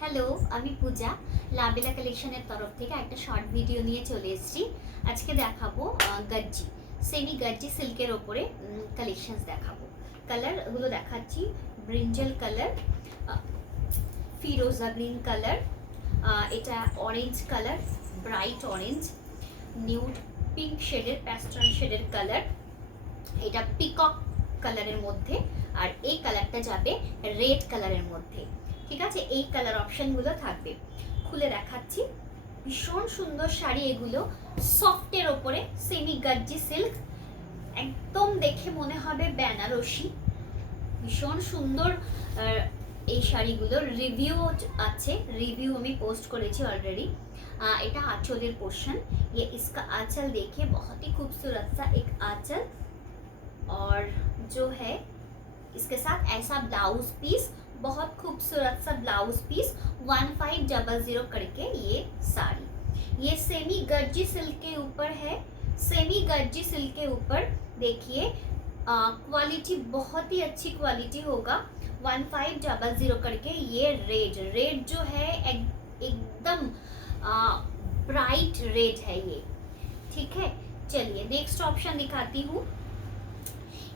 Hello, আমি পূজা। লাবেলা কালেকশনের তরফ থেকে একটা শর্ট ভিডিও নিয়ে চলে এসেছি। আজকে দেখাবো গজ্জি, সেমি গজ্জি সিল্কের ওপরে কালেকশনস দেখাবো। কালারগুলো দেখাচ্ছি, ব্রিঞ্জাল কালার, ফিরোজা গ্রিন কালার, এটা orange colour, bright orange, nude pink শেডের, প্যাস্টেল শেডের কালার, এটা পিকক কালারের মধ্যে, আর এই কালারটা যাবে রেড কালারের মধ্যে। ঠিক আছে, এই কালার অপশনগুলো থাকবে। খুলে দেখাচ্ছি, ভীষণ সুন্দর শাড়ি এগুলো, সফটের ওপরে সেমি গজ্জি সিল্ক, একদম দেখে মনে হবে বেনারসি। ভীষণ সুন্দর এই শাড়িগুলোর রিভিউ আছে, রিভিউ আমি পোস্ট করেছি অলরেडी। এটা आंचल पोर्शन, ये इसका आंचल देखिए, बहुत ही खूबसूरत सा एक आंचल, और जो है इसके साथ ऐसा ब्लाउज पीस, बहुत खूबसूरत सा ब्लाउज पीस, 1500 करके ये साड़ी। ये सेमी गज्जी सिल्क के ऊपर है, सेमी गज्जी सिल्क के ऊपर देखिए क्वालिटी बहुत ही अच्छी क्वालिटी होगा। 1500 करके ये रेड जो है एकदम ब्राइट रेड है ये। ठीक है, चलिए नेक्स्ट ऑप्शन दिखाती हूँ।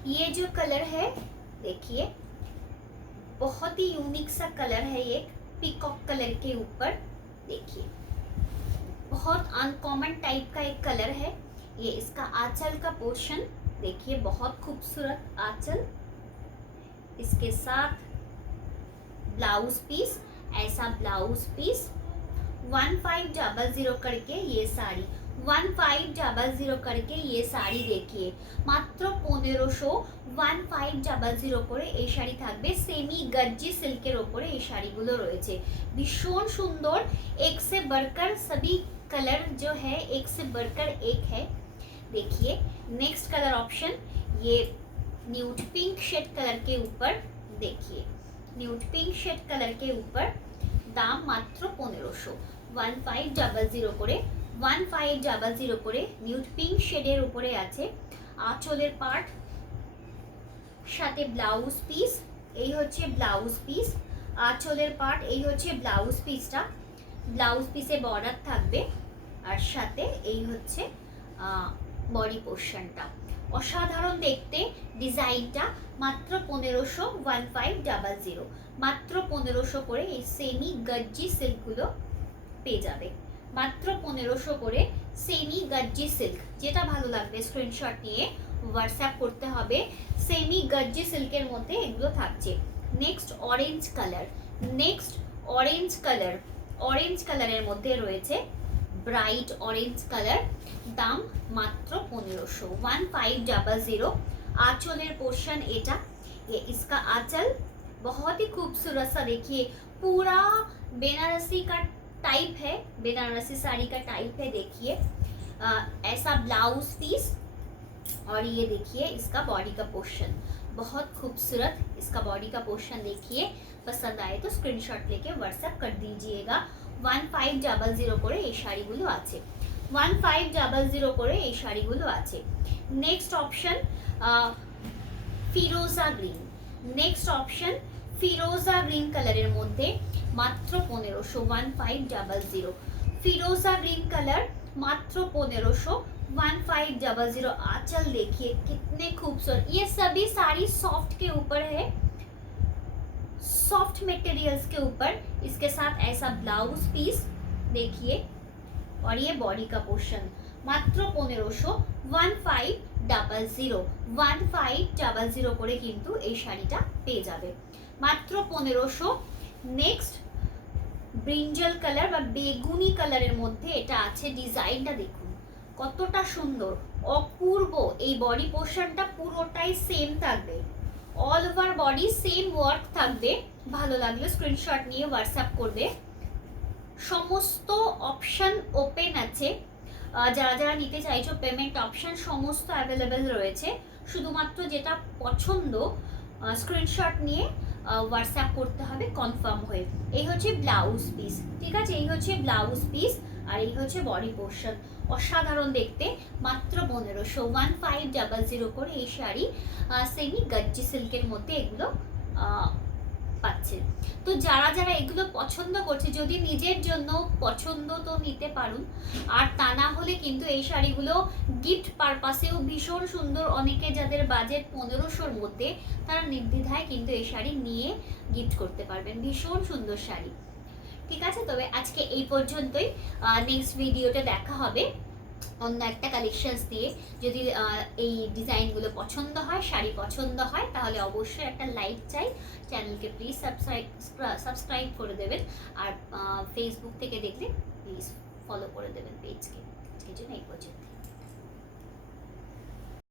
ये जो कलर है देखिए, बहुत ही यूनिक सा कलर है, ये पीकॉक कलर के ऊपर देखिए, बहुत अनकॉमन टाइप का एक कलर है। ये इसका आंचल का पोर्शन देखिए, बहुत खूबसूरत आंचल, इसके साथ ब्लाउज पीस, ऐसा ब्लाउज पीस, 1500 करके ये साड़ी, 1500 करके ये শাড়ি देखिए, মাত্র 1500, 1500 করে এই শাড়ি থাকবে। সেমি গজ্জি সিল্কের ওপরে এই শাড়িগুলো রয়েছে, ভীষণ সুন্দর। एक से बढ़कर सभी कलर जो है एक से बढ़कर एक है। देखिए नेक्स्ट कलर ऑप्शन, ये न्यूड पिंक शेड कलर के ऊपर देखिए, न्यूड पिंक शेड कलर के ऊपर, दाम मात्र 1500, 1500 করে, 1500 করে নিউড পিঙ্ক শেডের উপরে আছে। আঁচলের পার্ট, সাথে ব্লাউজ পিস, এই হচ্ছে ব্লাউজ পিস, আঁচলের পার্ট, এই হচ্ছে ব্লাউজ পিসটা, ব্লাউজ পিসে বর্ডার থাকবে, আর সাথে এই হচ্ছে বডি পোর্শনটা। অসাধারণ দেখতে ডিজাইনটা, মাত্র 1500, 1500, মাত্র 1500 করে এই সেমি গজ্জি সিল্কগুলো পেয়ে যাবে। মাত্র 1500 করে সেমি গজ্জি সিল্ক। যেটা ভালো লাগবে স্ক্রিনশট নিয়ে হোয়াটসঅ্যাপ করতে হবে। সেমি গজ্জি সিল্কের মধ্যে এগুলো থাকছে। Next orange colour, next orange colour, orange কালারের মধ্যে রয়েছে ব্রাইট অরেঞ্জ কালার, দাম মাত্র 1500, 1500। आंचलेर पोर्शन एटा, ये इसका आंचल बहुत ही खूबसूरत सा देखिए, पूरा बेनारसी का टाइप है, बेनारसी साड़ी का टाइप है देखिए। ऐसा ब्लाउज पीस, और ये देखिए इसका बॉडी का पोर्शन, बहुत खूबसूरत इसका बॉडी का पोर्शन देखिए। पसंद आए तो स्क्रीनशॉट लेके व्हाट्सएप कर दीजिएगा। 1500 করে এই শাড়িগুলো আছে, 1500 করে এই শাড়িগুলো আছে। নেক্সট অপশন ফিরোজা গ্রিন, নেক্সট অপশন ফিরোজা গ্রিন কালারের মধ্যে মাত্র 1500, 1500। ফিরোজা ग्रीन कलर मात्र 1500, 1500। आंचल देखिए कितने खूबसूरत, ये सभी साड़ी सॉफ्ट के ऊपर है, सॉफ्ट मटेरियल्स के ऊपर। इसके साथ ऐसा ब्लाउज पीस देखिए, और ये बॉडी का पोर्शन, मात्र 1500, 1500, 1500 করে কিন্তু এই শাড়িটা পেয়ে যাবে, মাত্র 1500। নেক্সট ব্রিঞ্জাল কালার বা বেগুনি কালারের মধ্যে এটা আছে, ডিজাইনটা দেখুন কতটা সুন্দর, অপূর্ব। এই বডি পোর্শনটা পুরোটাই সেম থাকবে, all over body same work থাকবে। ভালো লাগলে স্ক্রিনশট নিয়ে হোয়াটসঅ্যাপ করবে। সমস্ত অপশন ওপেন আছে, যারা যারা নিতে চাইছো পেমেন্ট অপশন সমস্ত অ্যাভেলেবেল রয়েছে। শুধুমাত্র যেটা পছন্দ স্ক্রিনশট নিয়ে হোয়াটসঅ্যাপ করতে হবে কনফার্ম হয়ে। এই হচ্ছে ব্লাউজ পিস, ঠিক আছে, এই হচ্ছে ব্লাউজ পিস, আর এই হচ্ছে বডি পোর্শন। অসাধারণ দেখতে, মাত্র 1500, 1500 করে এই শাড়ি সেমি গজ্জি সিল্কের মধ্যে এগুলো পাচ্ছি। পাচ্ছেন। তো যারা যারা এগুলো পছন্দ করছে, যদি নিজের জন্য পছন্দ তো নিতে পারুন, আর তা না হলে কিন্তু এই শাড়িগুলো গিফট পারপাসেও ভীষণ সুন্দর। অনেকে যাদের বাজেট 1500-র মধ্যে, তারা নির্দ্বিধায় কিন্তু এই শাড়ি নিয়ে গিফট করতে পারবেন। ভীষণ সুন্দর শাড়ি। ঠিক আছে, তবে আজকে এই পর্যন্তই। নেক্সট ভিডিওতে দেখা হবে অন্য একটা কালেকশনস দিয়ে। যদি এই ডিজাইনগুলো পছন্দ হয়, শাড়ি পছন্দ হয়, তাহলে অবশ্যই একটা লাইক চাই। চ্যানেলকে প্লিজ সাবস্ক্রাইব করে দেবেন। আর ফেসবুক থেকে দেখলে প্লিজ ফলো করে দেবেন পেজকে। আজকের জন্য এই পর্যন্ত।